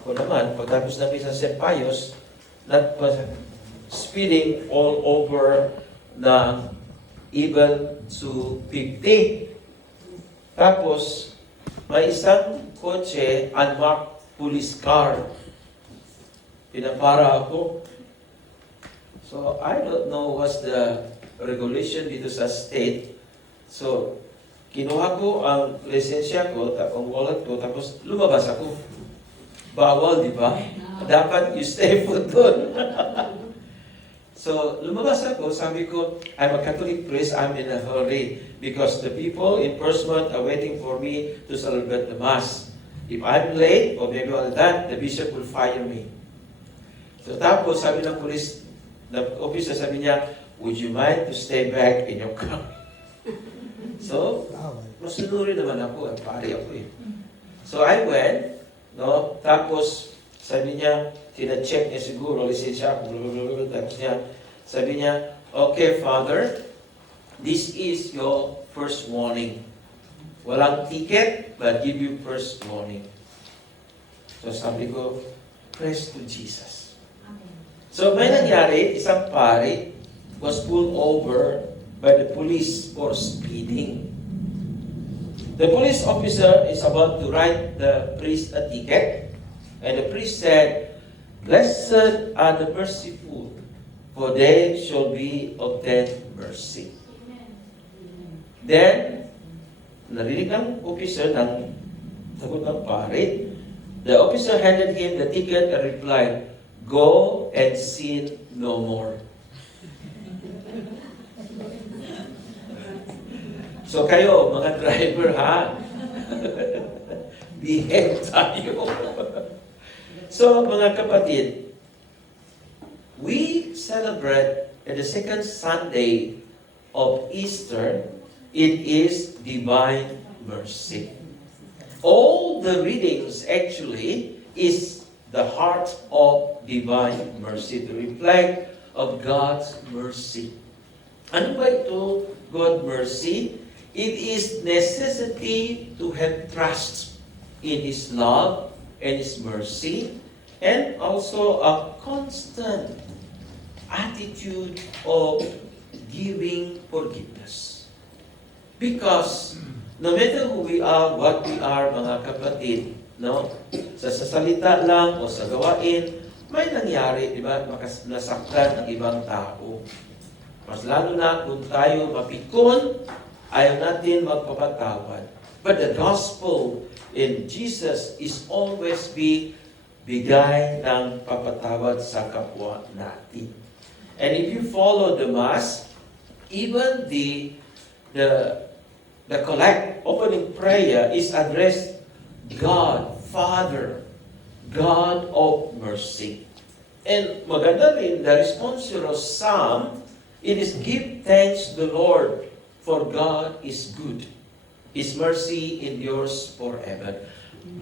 Ko naman, pagtapos namin sa St. Pius, that was speeding all over na even to 50. Tapos, may isang kotse, unmarked police car. Pinapara ako. So, I don't know what's the regulation dito sa state. So, kinuha ko ang lisensya ko, ang wallet ko, tapos lumabas ako. Bawal, di ba? Dapat you stay put doon. So, lumabas ako, sabi ko, I'm a Catholic priest, I'm in a hurry because the people in Portsmouth are waiting for me to celebrate the Mass. If I'm late, or maybe all that, the bishop will fire me. So, tapos, sabi ng police, the officer sabi niya, would you mind to stay back in your car? So, masunurin naman ako, pari ako eh. So, I went, no, tapos, sabi niya, tina-check niya siguro, lisensya ako, tapos niya, sabi niya, okay, Father, this is your first warning. Walang ticket, but give you first warning. So sabi ko, praise to Jesus. So may nangyari, isang pari was pulled over by the police for speeding. The police officer is about to write the priest a ticket, and the priest said, blessed are the merciful, for they shall be obtained mercy. Then, narinig ng officer ng sagot ng pare. The officer handed him the ticket and replied, go and sin no more. So kayo, mga driver ha, behave tayo. So, mga kapatid, we celebrate at the second Sunday of Easter, it is Divine Mercy. All the readings actually is the heart of Divine Mercy, to reflect of God's mercy. Ano ba ito, God's mercy? It is necessity to have trust in His love and His mercy, and also a constant attitude of giving forgiveness. Because no matter who we are, what we are, mga kapatid, no? Sa salita lang o sa gawain, may nangyari, di ba? Nasaktan ng ibang tao. Mas lalo na kung tayo mapikon, ayaw natin magpapatawad. But the gospel in Jesus is always bigay ng papatawad sa kapwa natin. And if you follow the Mass, even the collect, opening prayer is addressed God, Father, God of mercy. And maganda rin, the responsorial psalm, it is give thanks to the Lord, for God is good. His mercy endures forever.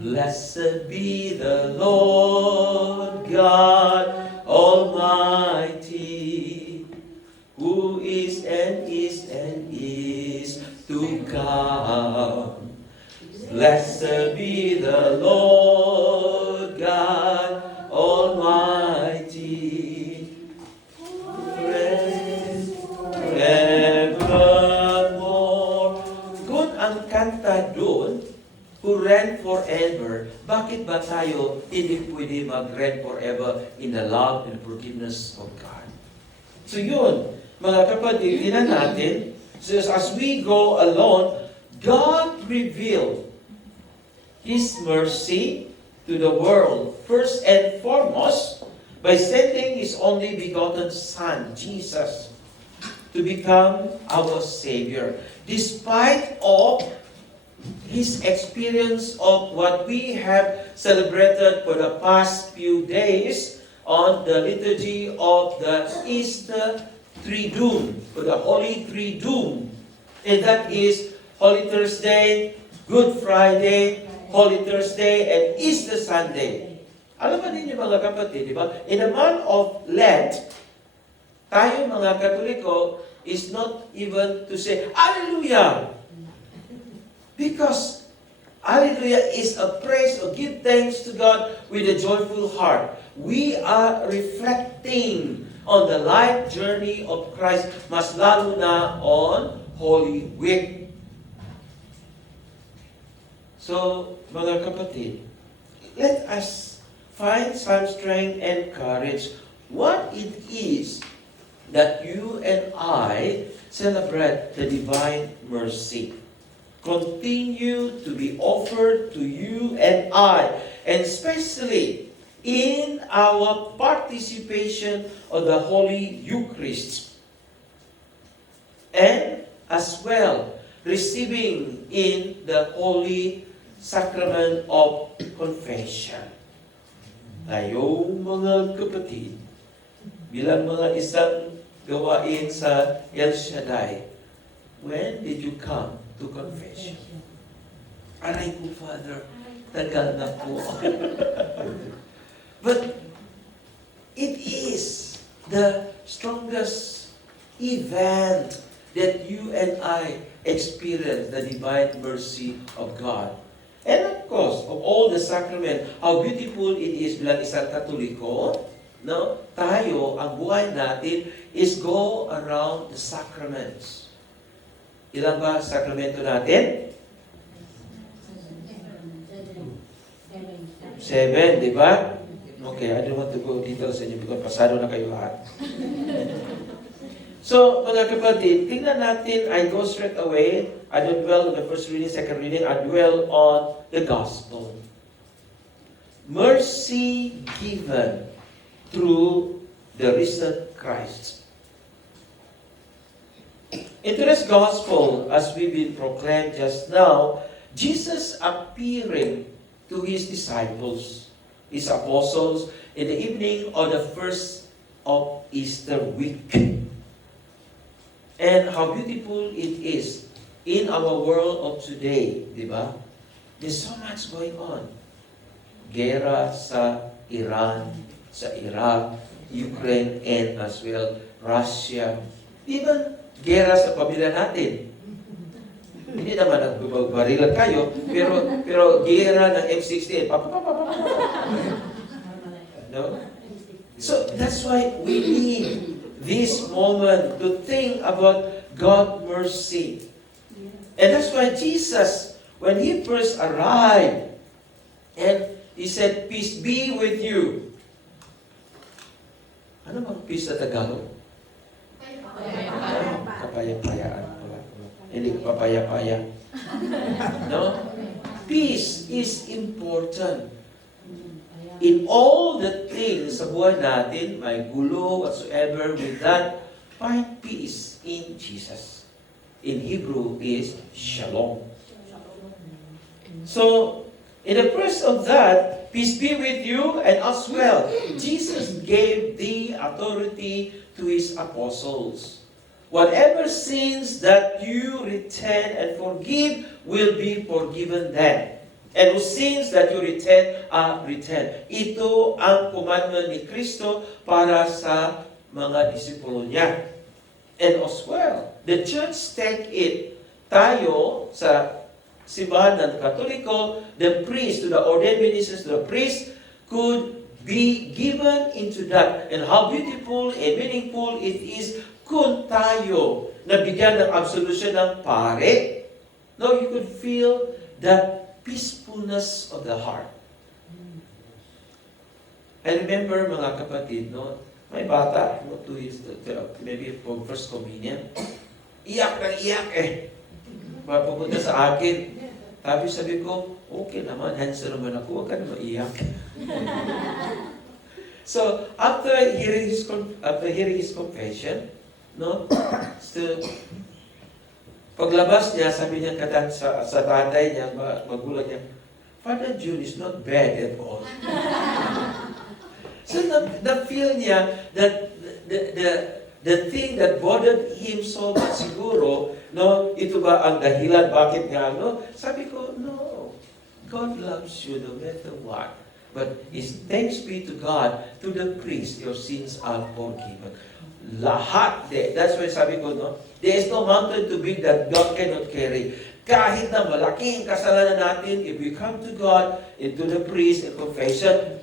Blessed be the Lord God Almighty, who is and is to come. Blessed be the Lord God Almighty, forevermore. Kung ang kanta doon, who reign forever, bakit ba tayo hindi pwede mag-reign forever in the love and forgiveness of God? So yun, mga kapatid, tinan natin, so as we go along, God revealed His mercy to the world, first and foremost, by sending His only begotten Son, Jesus, to become our Savior. Despite of His experience of what we have celebrated for the past few days on the liturgy of the Easter Triduum, for the Holy Triduum. And that is Holy Thursday, Good Friday, Holy Thursday, and Easter Sunday. Alam ba ninyo mga kapatid, di ba? In the month of Lent, tayo mga Katoliko is not even to say, Hallelujah! Because Hallelujah is a praise or give thanks to God with a joyful heart. We are reflecting on the life journey of Christ, mas lalo na on Holy Week. So, mga kapatid, let us find some strength and courage what it is that you and I celebrate the divine mercy. Continue to be offered to you and I, and especially in our participation of the Holy Eucharist, and as well receiving in the Holy Sacrament of Confession. Tayo mga kapatid, bilang mga isang gawain sa El Shaddai, when did you come to confession? Aray po, Father, tagal na po. But it is the strongest event that you and I experience the divine mercy of God. And of course, of all the sacrament, how beautiful it is bilang isang Katoliko, no? Tayo, ang buhay natin is go around the sacraments. Ilan ba sakramento natin? 7, di ba? Okay, I don't want to go details sa inyo because pasado na kayo lahat. So, mga kapatid, tingnan natin, I go straight away. I don't dwell on the first reading, second reading. I dwell on the gospel. Mercy given through the risen Christ. In today's gospel, as we've been proclaimed just now, Jesus appearing to his disciples, his apostles, in the evening of the first of Easter week. And how beautiful it is in our world of today, di ba? There's so much going on. Gera sa Iran, sa Iraq, Ukraine, and as well Russia. Even gera sa pamilya natin. Hindi naman nagbabarilan kayo, pero gera ng M16. No? So that's why we need this moment to think about God's mercy. And that's why Jesus, when He first arrived, and He said, "Peace be with you." Ano bang peace sa Tagalog? Kapayapayaan pala. Hindi kapayapaya. No? Peace is important. In all the things sa buhay natin, may gulo, whatsoever, with that, find peace in Jesus. In Hebrew is shalom. So, in the first of that, peace be with you, and as well, Jesus gave the authority to His apostles. Whatever sins that you retain and forgive will be forgiven them. And whose sins that you retain are retained. Ito ang commandment ni Kristo para sa mga disipulo niya. And as well, the church take it. Tayo sa simbahan ng Katoliko, the priest, to the ordained ministers, the priest could be given into that. And how beautiful and meaningful it is kung tayo nabigyan ng absolution ng pare. No, you could feel that peacefulness of the heart. I remember, mga kapatid, no, may bata, no, 2 years, maybe for first communion, iyak ng iyak eh. Papunta sa akin. Sabi ko, okay naman, handsome naman ako, huwag ka na maiyak. So, after hearing his confession, no, still, paglabas niya, sabi niya sa tatay niya, magulang niya, Father June is not bad at all. So na-feel niya that the thing that bothered him so much siguro, no, ito ba ang dahilan bakit nga, no? Sabi ko, no, God loves you no matter what. But thanks be to God, to the priest, your sins are forgiven. Lahat, that's why sabi ko, no, there is no mountain too big that God cannot carry. Kahit na malaki ang kasalanan natin, if we come to God, into the priest and confession,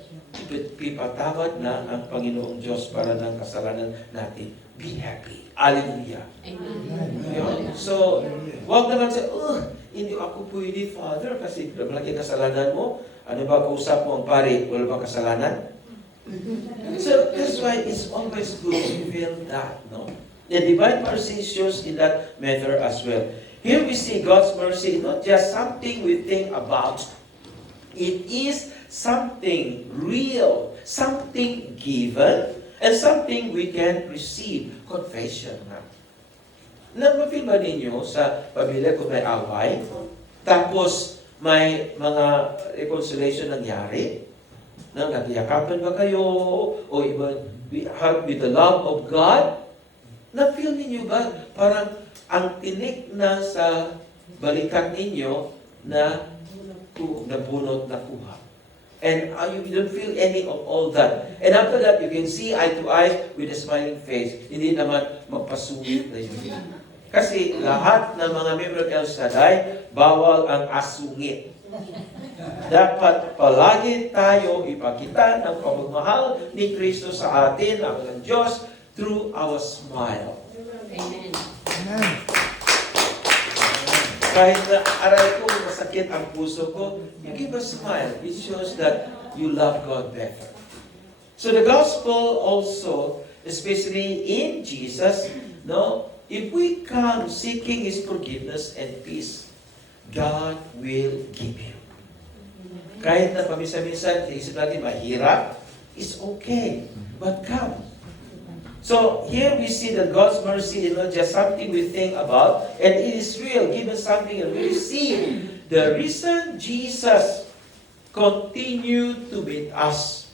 ipatawad na ang Panginoong Diyos para ng kasalanan natin. Be happy. Hallelujah. Amen. So, huwag naman sa, hindi ako pwede, Father, kasi malaki kasalanan mo. Ano ba kausap mo ang pare? Wala ba kasalanan? So, that's why it's always good to feel that, no? The divine mercy shows in that matter as well. Here we see God's mercy, not just something we think about. It is something real, something given, and something we can receive. Confession. Na-feel ba ninyo sa pamilya kung may away? Tapos may mga reconciliation nangyari? Nagkakiyakapan ba kayo? O iba, with the love of God? Na-feel ninyo ba? Parang ang tinik na sa balikat ninyo na nabunot na kuha. And you don't feel any of all that. And after that, you can see eye to eye with a smiling face. Hindi naman magpasungit na yun. Kasi lahat ng mga member ng El Shaddai, bawal ang asungit. Dapat palagi tayo ipakita ng pagmamahal ni Kristo sa atin, ang Diyos, through our smile. Amen. Kahit na aray ko, masakit ang puso ko, you give a smile. It shows that you love God better. So the gospel also, especially in Jesus, no, if we come seeking His forgiveness and peace, God will give you. Kahit na paminsan-minsan, isip natin mahirap, it's okay. But come. So here we see that God's mercy is not just something we think about, and it is real, given something that we see. The risen Jesus continue to meet us,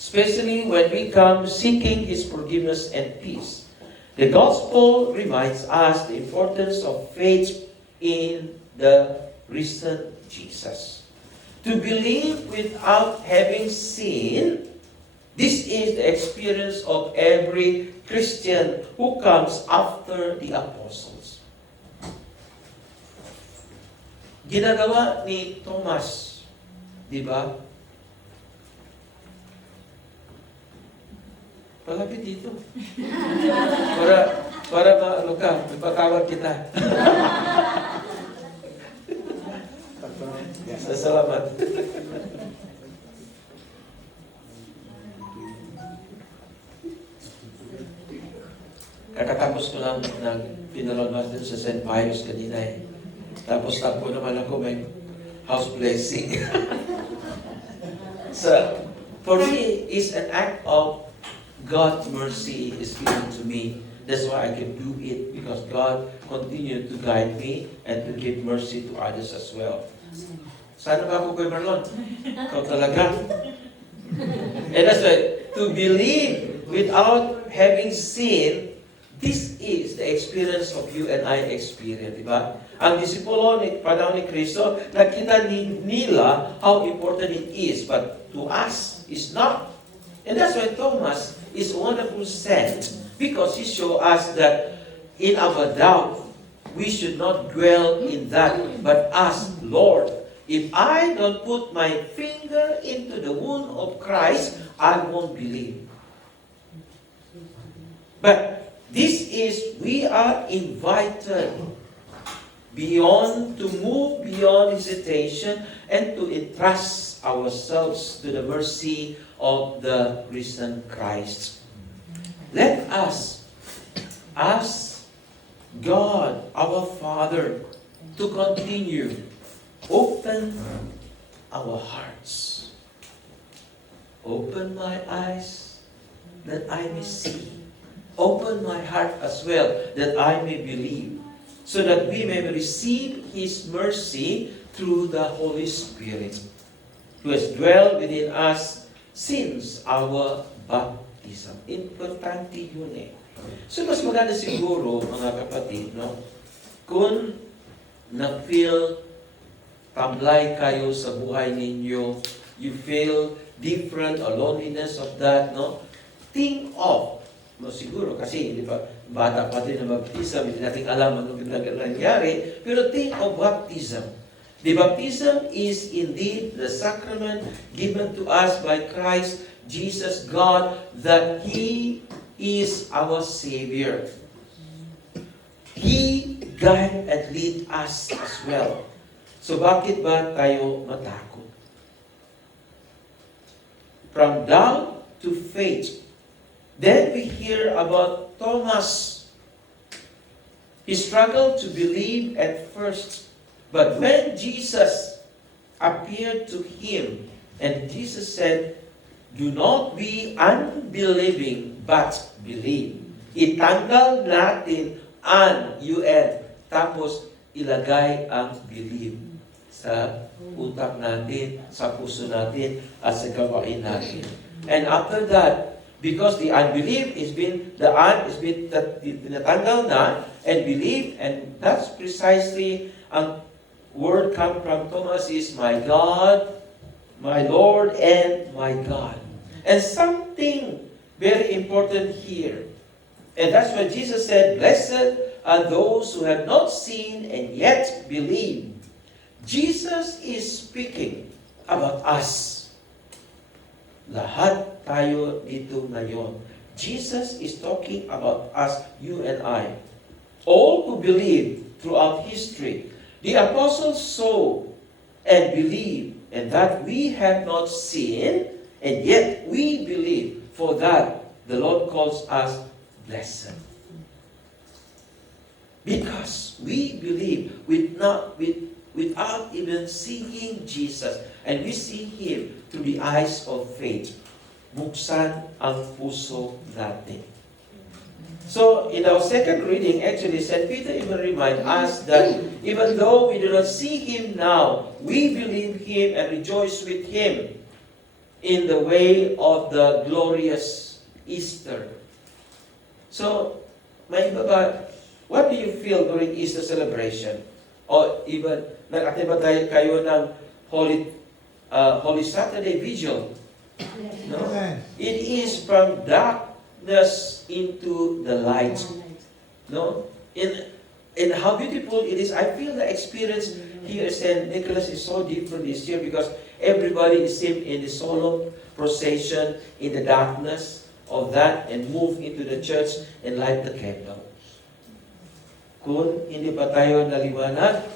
especially when we come seeking His forgiveness and peace. The gospel reminds us the importance of faith in the risen Jesus. To believe without having seen, this is the experience of every Christian who comes after the apostles. Ginagawa ni Thomas, di ba? Palapit dito. Para maano ka, magpatawag kita. Salamat. Kakatapos ko lang ng pinalon master sa St. Pius kanina eh. Tapos tapo naman ako may house blessing. So, for me, it's an act of God's mercy is given to me. That's why I can do it, because God continued to guide me and to give mercy to others as well. Sana ba ako, Kuya Marlon? Ikaw talaga. And that's why, to believe without having seen, this is the experience of you and I experience, di ba? Ang disipulo ni panahon ni Kristo, nakita nila how important it is, but to us, it's not. And that's why Thomas is a wonderful saint, because he showed us that in our doubt, we should not dwell in that, but ask, Lord, if I don't put my finger into the wound of Christ, I won't believe. But this is, we are invited to move beyond hesitation and to entrust ourselves to the mercy of the risen Christ. Let us ask God, our Father, to continue. Open our hearts. Open my eyes that I may see. Open my heart as well, that I may believe, so that we may receive His mercy through the Holy Spirit, who has dwelled within us since our baptism. Importante yun eh. So mas maganda siguro, mga kapatid, no? Kung na-feel tamlay kayo sa buhay ninyo, you feel different or loneliness of that, no? Think of, no, siguro kasi, di ba, bata pa din na baptism, hindi natin alam ano nangyari, pero think of baptism. The baptism is indeed the sacrament given to us by Christ Jesus God, that He is our Savior. He guide and lead us as well. So bakit ba tayo matakot? From doubt to faith. Then we hear about Thomas. He struggled to believe at first. But when Jesus appeared to him, and Jesus said, "Do not be unbelieving, but believe." Itanggal natin an, tapos ilagay ang believe sa utak natin, sa puso natin, at sa gawain natin. And after that, because the unbelief is been, tinatanggal na, and believe, and that's precisely ang word come from Thomas is, "My God, my Lord, and my God." And something very important here. And that's why Jesus said, "Blessed are those who have not seen and yet believe." Jesus is speaking about us. Lahat tayo dito ngayon. Jesus is talking about us, you and I. All who believe throughout history. The apostles saw and believed, and that we have not seen, and yet we believe. For that, the Lord calls us blessed. Because we believe without even seeing Jesus, and we see Him through the eyes of faith. Buksan ang puso natin. So, in our second reading, actually, St. Peter even reminds us that even though we do not see Him now, we believe Him and rejoice with Him in the way of the glorious Easter. So, may iba ba, what do you feel during Easter celebration? Or even, nag-attend ba kayo ng Holy Saturday Vigil? No? It is from darkness into the light. No? And how beautiful it is. I feel the experience here at St. Nicholas is so different this year because everybody is seen in the solemn procession in the darkness of that and move into the church and light the candle. Kung hindi pa tayo naliwanag,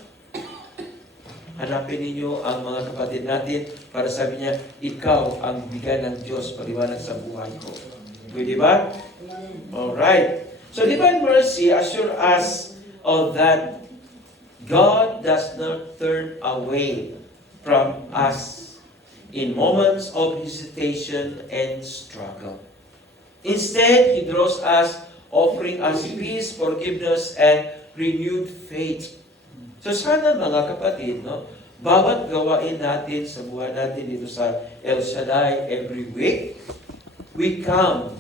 hanapin ninyo ang mga kapatid natin para sabi niya, ikaw ang bigay ng Diyos paliwanag sa buhay ko. Pwede ba? Alright. So divine mercy assures us of that God does not turn away from us in moments of hesitation and struggle. Instead, He draws us, offering us peace, forgiveness, and renewed faith. So sana mga kapatid, no, bawat gawain natin sa buhay natin dito sa El Shaddai every week, we come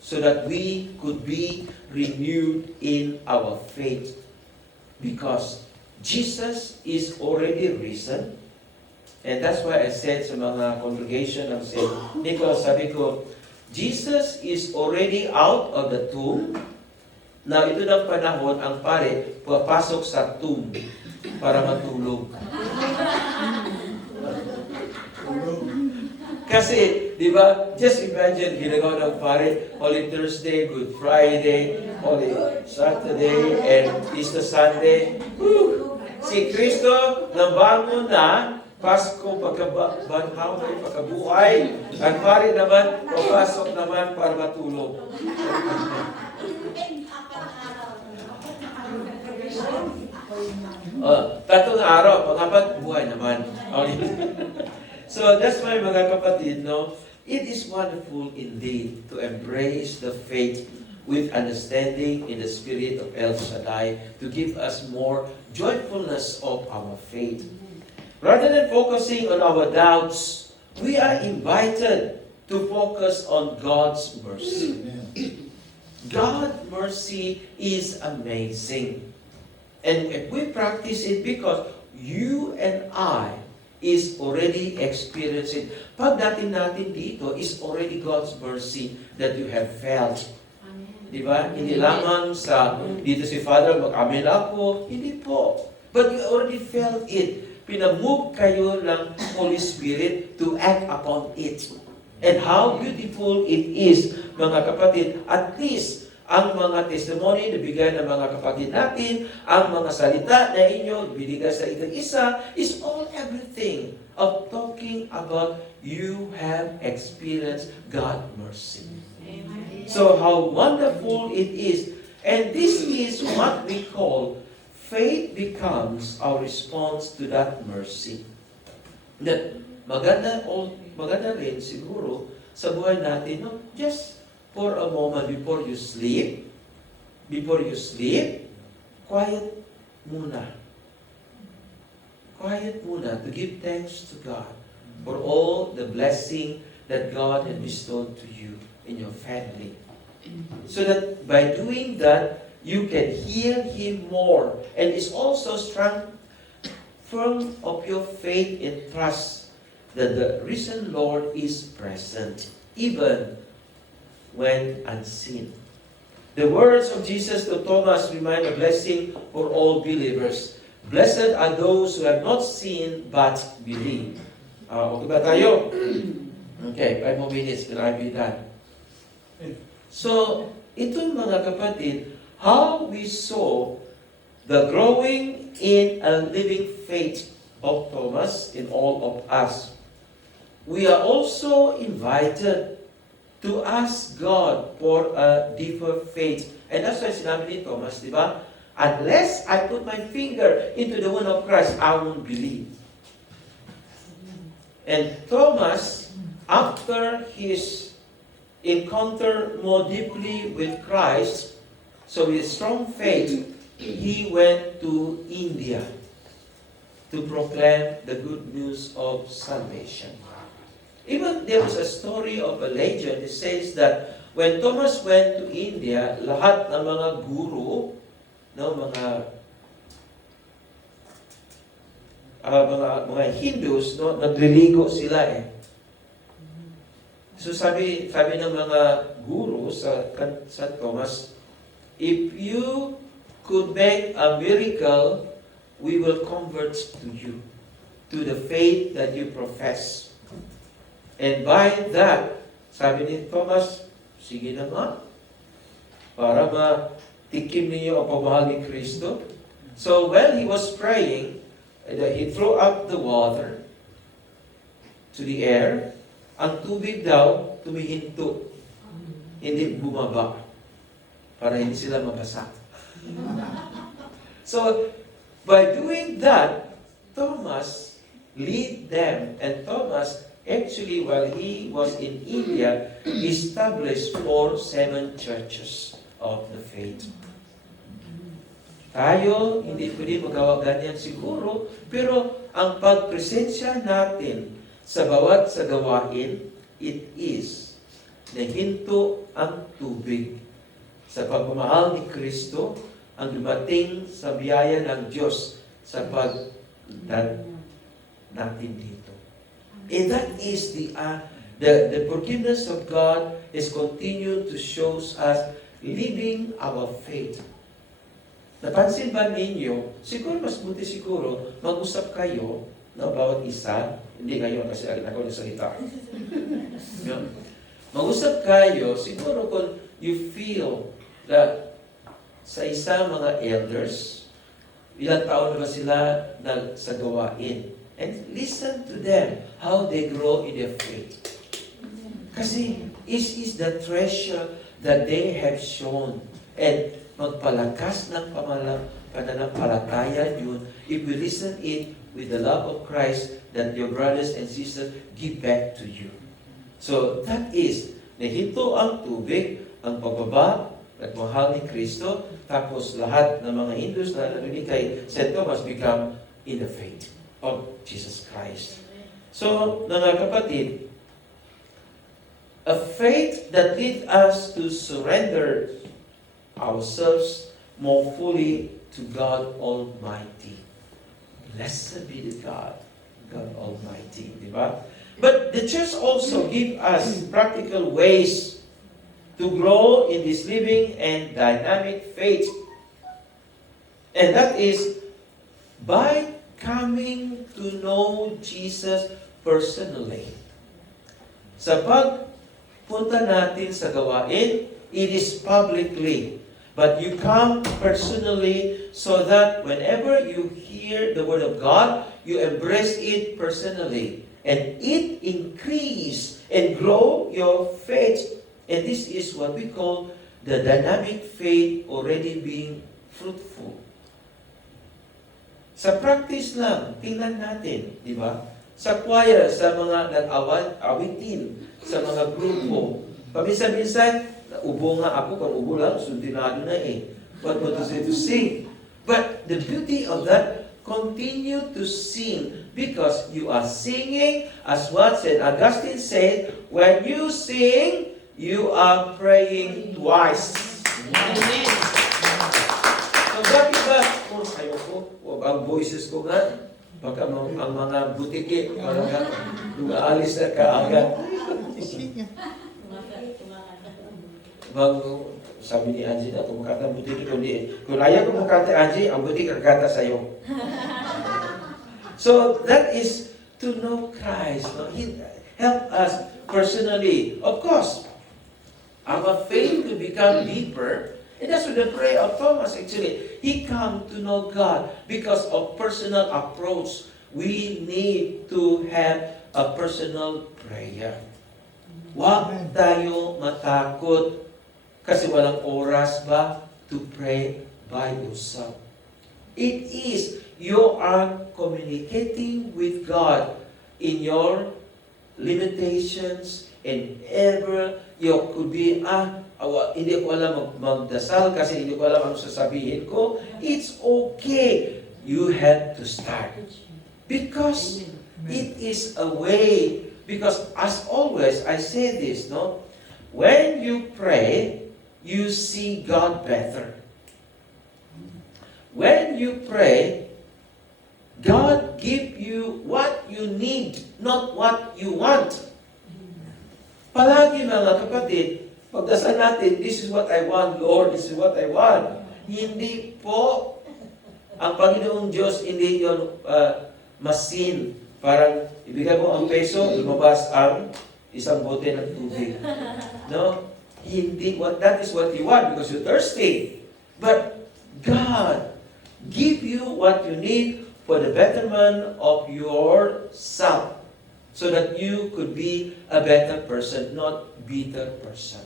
so that we could be renewed in our faith. Because Jesus is already risen. And that's why I said sa mga congregation ng St. Nicholas, sabi ko, Jesus is already out of the tomb. Now, ito ng panahon, ang pare, papasok sa tomb para matulog. Kasi, di ba, just imagine, ginagawa ng pare, Holy Thursday, Good Friday, Holy Saturday, and Easter Sunday. Woo! Si Kristo, nabangon na, Pasko, pagkabanhaw, pagkabuhay. Ang pare naman, papasok naman para matulog. Tatlong araw, pangapat, buhay naman. So that's why mga kapatid, no, it is wonderful indeed to embrace the faith with understanding in the spirit of El Shaddai to give us more joyfulness of our faith. Rather than focusing on our doubts, we are invited to focus on God's mercy. God's mercy is amazing. And if we practice it, because you and I is already experiencing. Pagdating natin dito is already God's mercy that you have felt. Di ba? Hindi lamang sa dito si Father, mag-amen ako. Hindi po. But you already felt it. Pinamove kayo ng Holy Spirit to act upon it. And how beautiful it is, mga kapatid, at least ang mga testimony na bigay ng mga kapatid natin, ang mga salita na inyo binigay sa isa't isa, is all everything of talking about you have experienced God's mercy. Amen. So how wonderful it is. And this is what we call faith becomes our response to that mercy. That maganda rin siguro sa buhay natin, no? Just for a moment before you sleep, quiet muna. Quiet muna to give thanks to God for all the blessing that God has bestowed to you in your family. So that by doing that, you can hear Him more. And it's also strength firm of your faith and trust that the risen Lord is present, even when unseen. The words of Jesus to Thomas remind a blessing for all believers. Blessed are those who have not seen but believe. Okay ba tayo? Okay, 5 more minutes, then I'll be done. So, ito mga kapatid, how we saw the growing in a living faith of Thomas in all of us. We are also invited to ask God for a deeper faith. And that's why sinabi ni Thomas, di ba? Unless I put my finger into the wound of Christ, I won't believe. And Thomas, after his encounter more deeply with Christ, so with strong faith, he went to India to proclaim the good news of salvation. Even there was a story of a legend that says that when Thomas went to India, lahat ng mga guru, no, mga Hindus, no, nagliligo sila eh. So sabi ng mga guru sa Thomas, if you could make a miracle, we will convert to you, to the faith that you profess. And by that, sabi ni Thomas, sige na nga, para matikim ninyo ang pagmahal ni Kristo. So when he was praying, he threw up the water to the air. Ang tubig daw, tumihinto. Hindi bumaba. Para hindi sila mabasa. So, by doing that, Thomas lead them. And Thomas, actually, while he was in India, established 7 churches of the faith. Tayo, hindi pwede magawa ganyan siguro, pero ang pagpresensya natin sa bawat sa gawain, it is nahinto ang tubig. Sa pagmamahal ni Kristo, ang dumating sa biyaya ng Diyos sa pagdad natin dito. And that is the forgiveness of God is continued to show us living our faith. Napansin ba ninyo, siguro mas buti siguro, mag-usap kayo, no, bawat isa, hindi ngayon kasi ako nagsalita. No? Mag-usap kayo, siguro kung you feel that sa isa mga elders, ilang taon na ba sila sa gawain? And listen to them, how they grow in their faith. Kasi is the treasure that they have shown. And magpalakas ng pananampalataya yun if we listen it with the love of Christ that your brothers and sisters give back to you. So that is, nahinto ang tubig, ang pagbaba, at mahal ni Kristo, tapos lahat ng mga Hindus na narinig kay St. Thomas become in the faith of Jesus Christ. So, mga kapatid, a faith that leads us to surrender ourselves more fully to God Almighty. Blessed be the God Almighty. Diba? But the church also give us practical ways to grow in this living and dynamic faith. And that is by coming to know Jesus personally. Sa pagpunta natin sa gawain, it is publicly. But you come personally so that whenever you hear the Word of God, you embrace it personally. And it increase and grow your faith. And this is what we call the dynamic faith already being fruitful. Sa practice lang, tingnan natin, di ba? Sa choir, sa mga nag-awitin, sa mga grupo. Paminsan-minsan, ubo nga ako, kung ubo lang, sundinado na eh. What to say to sing? But the beauty of that, continue to sing because you are singing, as what St. Augustine said, when you sing, you are praying twice. Amen. So bakit ba, ayaw ko, ang voices ko nga, baka ang mga butiki, parang aalis na kaagad. Sabi ni Angie na, kumakata ang butiki, kung ayaw kumakata Angie, ang butiki kakata sa'yo. So that is to know Christ. No? He help us personally. Of course, our faith to become deeper. And that's what the prayer of Thomas actually. He come to know God because of personal approach. We need to have a personal prayer. Huwag tayo matakot kasi walang oras ba to pray by yourself. It is, you are communicating with God in your limitations and ever you could be, hindi ko alam magdasal kasi hindi ko alam ano sasabihin ko. It's okay. You have to start. Because it is a way, because as always, I say this, no? When you pray, you see God better. When you pray, God give you what you need, not what you want. Palagi mga kapatid, pagdasal natin, this is what I want, Lord, this is what I want. Hindi po, ang Panginoong Diyos, hindi yun machine. Parang ibigay mo ang peso, lumabas ang isang bote ng tubig. No? Hindi, that is what you want because you're thirsty. But God give you what you need for the betterment of yourself so that you could be a better person, not bitter person.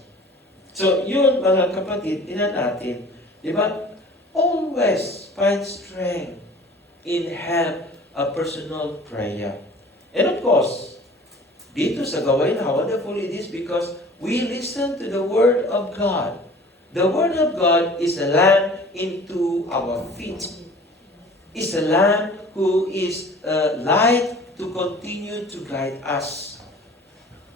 So, yun mga kapatid, tinan natin, di ba? Always find strength in have a personal prayer. And of course, dito sa gawain, how wonderful it is because we listen to the Word of God. The Word of God is a lamp into our feet. Is a lamp who is a light to continue to guide us.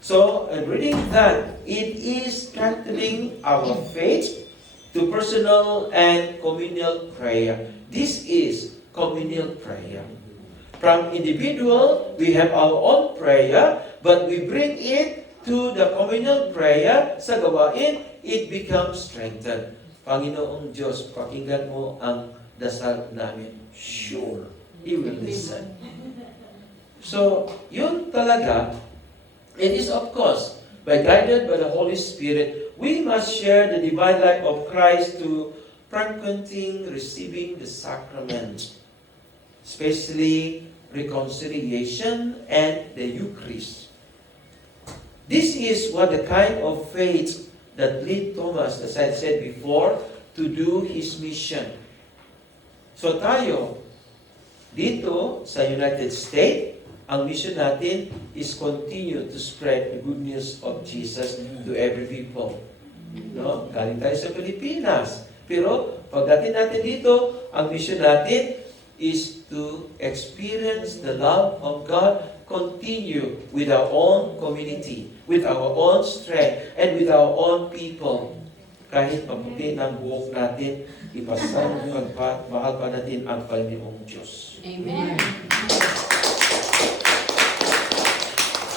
So, reading that, it is strengthening our faith to personal and communal prayer. This is communal prayer. From individual, we have our own prayer, but we bring it to the communal prayer. Sa gawain, it becomes strengthened. Panginoong Diyos, pakinggan mo ang dasal namin. Sure, He will listen. So, yun talaga, it is of course, guided by the Holy Spirit, we must share the divine life of Christ to frequenting receiving the sacrament, especially reconciliation and the Eucharist. This is what the kind of faith that led Thomas, as I said before, to do his mission. So tayo, dito sa United States, ang mission natin is continue to spread the good news of Jesus to every people. No? Galing tayo sa Pilipinas. Pero pagdating natin dito, ang mission natin is to experience the love of God, continue with our own community, with our own strength, and with our own people. Kahit mabuti ng buhok natin, ipasang mahal pa natin ang Panginoong Diyos. Amen.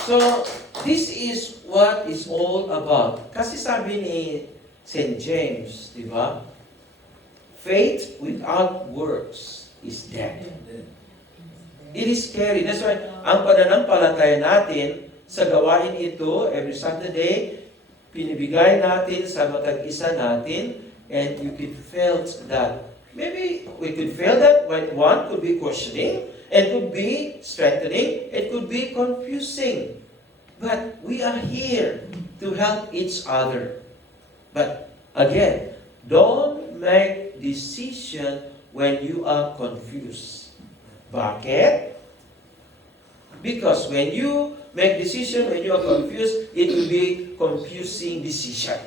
So, This is what it's all about. Kasi sabi ni St. James, di ba? Faith without works is dead. It is scary. That's why, ang pananampalataya natin sa gawain ito, every Saturday, pinibigay natin sa matag-isa natin, and you could feel that. Maybe we could feel that when one could be questioning, it could be strengthening, it could be confusing. But we are here to help each other. But again, don't make decision when you are confused. Bakit? Because when you make decision when you are confused, it will be confusing decision.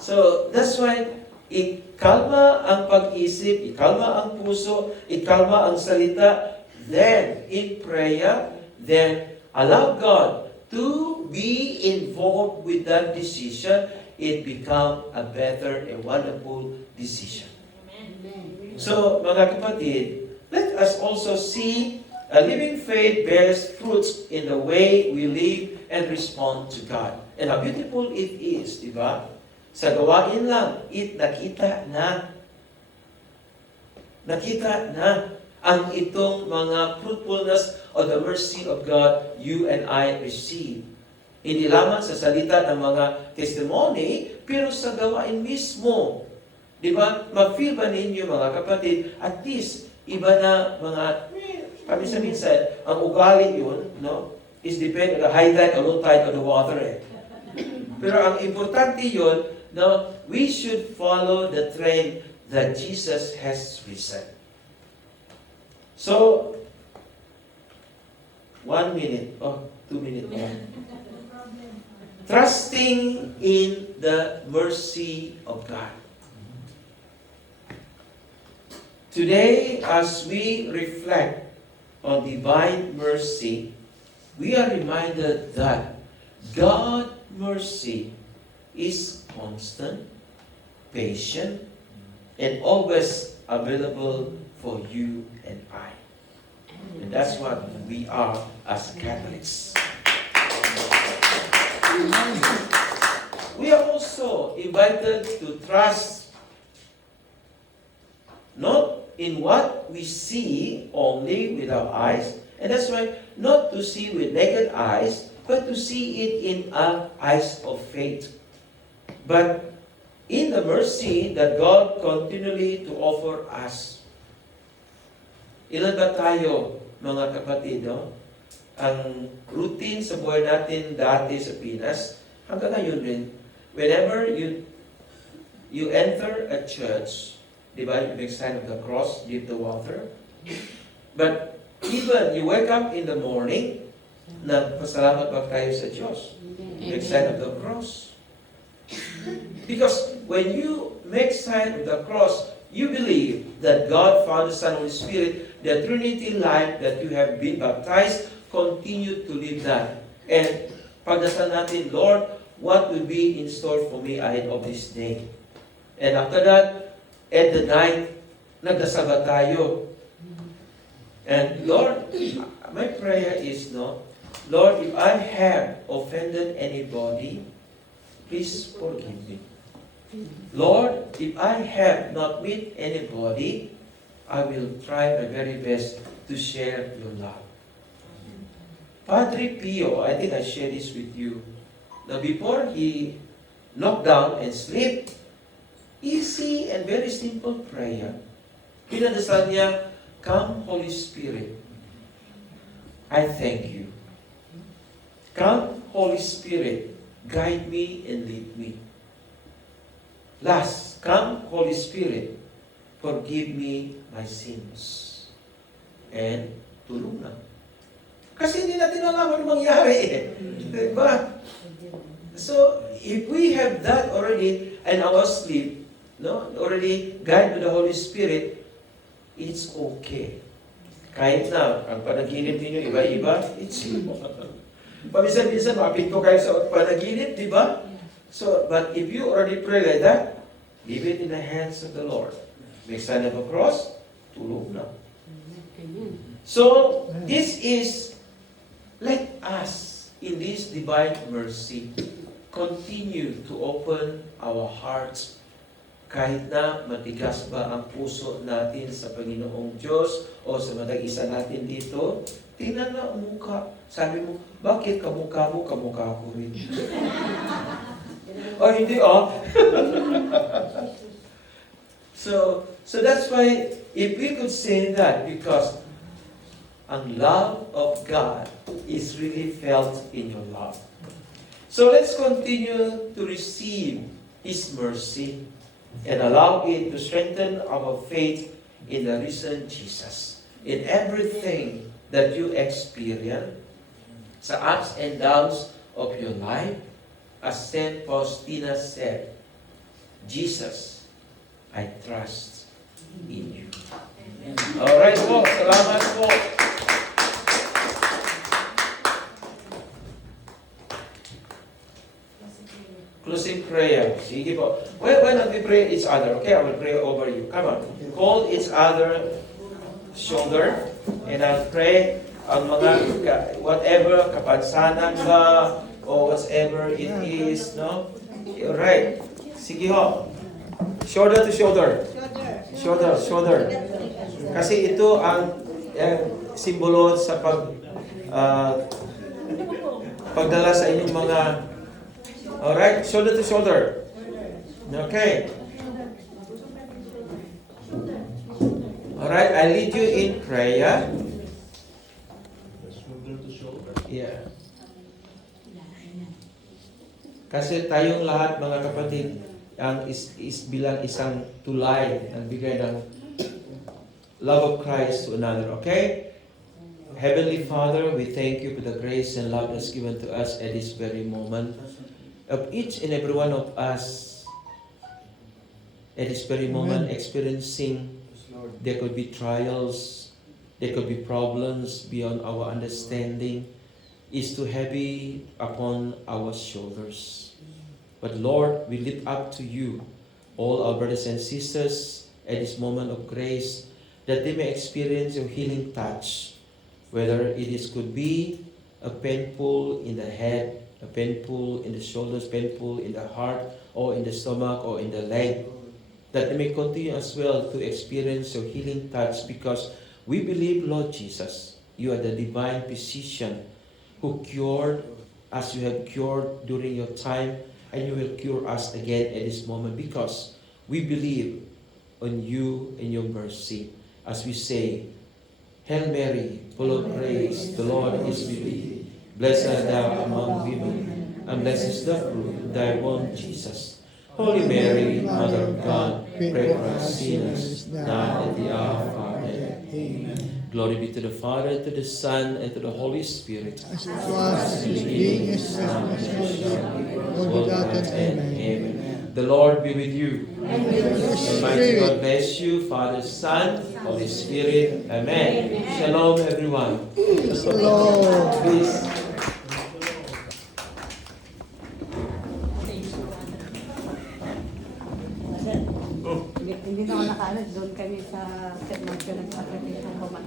So that's why ikalma ang pag-isip, ikalma ang puso, ikalma ang salita, then in prayer, then allow God to be involved with that decision. It become a better, a wonderful decision. So, mga kapatid, let us also see a living faith bears fruits in the way we live and respond to God. And how beautiful it is, di ba? Sa gawain lang, nakita na ang itong mga fruitfulness of the mercy of God you and I receive. Hindi lamang sa salita ng mga testimony, pero sa gawain mismo. Di ba? Ma-feel ba ninyo mga kapatid, at least, iba na mga, paminsan-minsan, ang ugali yun, no, is depend on the high tide or low tide of the water. Pero ang importante yun, no, we should follow the trend that Jesus has risen. So, 1 minute, 2 minutes. Trusting in the mercy of God. Today, as we reflect on divine mercy, we are reminded that God's mercy is constant, patient, and always available for you and I. And that's what we are as Catholics. We are also invited to trust not in what we see only with our eyes, and that's why not to see with naked eyes, but to see it in our eyes of faith. But in the mercy that God continually to offer us. Ilan ba tayo, mga kapatid, no? Ang routine sa buhay natin dati sa Pinas, hanggang ngayon rin, whenever you enter a church, di ba, you make sign of the cross, give the water. But even you wake up in the morning, nagpasalamat ba tayo sa Diyos? Make sign of the cross. Because when you make sign of the cross, you believe that God, Father, Son, Holy Spirit, the Trinity life that you have been baptized, continue to live that. And pagdasal natin, Lord, what will be in store for me ahead of this day? And after that, at the night, nagdasal ba tayo? And Lord, my prayer is, no, Lord, if I have offended anybody, please forgive me. Lord, if I have not met anybody, I will try my very best to share your love. Padre Pio, I think I shared this with you. Now before he knocked down and slept, easy and very simple prayer. Pinadasal niya, come Holy Spirit, I thank you. Come Holy Spirit, guide me and lead me. Last, come Holy Spirit, forgive me my sins. And tulong na. Kasi hindi natin alam ano mangyari Diba? So, if we have that already and our sleep, no, already guided by the Holy Spirit, it's okay. Kahit na, ang panaginip ninyo iba-iba, it's paminsan-minsan, mapinto kayo sa panaginip, di ba? So, but if you already pray like that, leave it in the hands of the Lord. Make sign of a cross, tulog na. So, this is let us, in this divine mercy, continue to open our hearts kahit na matigas pa ang puso natin sa Panginoong Diyos o sa matag-isa natin dito. Tingnan na ang mukha. Sabi mo, bakit kamukha mo, kamukha ko rin? Oh, hindi So that's why, if we could say that, because ang love of God is really felt in your love. So let's continue to receive His mercy and allow it to strengthen our faith in the risen Jesus. In everything that you experience, sa ups and downs of your life, as Saint Faustina said, Jesus, I trust in you. Alright po, salamat po. Closing prayer. Sige po. Why not we pray each other? Okay, I will pray over you. Come on. Hold each other shoulder and I'll pray ang mga whatever kapansanan ka or whatever it is, no? Alright. Sige ho. Shoulder to shoulder. Shoulder. Kasi ito ang simbolo sa pagdala sa inyong mga. Alright, shoulder to shoulder. Okay. Alright, I lead you in prayer. Shoulder to shoulder. Yeah. Kasi tayong lahat mga kapatid, ang is bilang isang tulay ang bigay ng love of Christ to another. Okay? Heavenly Father, we thank you for the grace and love that's given to us at this very moment. Of each and every one of us at this very moment experiencing, there could be trials, there could be problems beyond our understanding, is too heavy upon our shoulders. But Lord, we lift up to you all our brothers and sisters at this moment of grace, that they may experience your healing touch, whether it is could be a painful in the head, a painful in the shoulders, painful in the heart, or in the stomach, or in the leg, that they may continue as well to experience your healing touch, because we believe, Lord Jesus, you are the divine physician who cured as you have cured during your time, and you will cure us again at this moment, because we believe on you and your mercy. As we say, Hail Mary, full of grace, the Lord is with thee. Blessed art thou among women, and blessed is the fruit of thy womb, Jesus. Holy Mary, Mother of God, pray for us sinners, now and at the hour of our death. Amen. Glory be to the Father, to the Son, and to the Holy Spirit. As it was in the beginning, is now, and ever shall be, world without end. Amen. The Lord be with you. And with your Almighty spirit. God bless you, Father, Son, Holy Spirit. Amen. Shalom, everyone. Shalom. Please. Hindi na ako nakaano, doon kami sa St. Marcio nagpapagay ng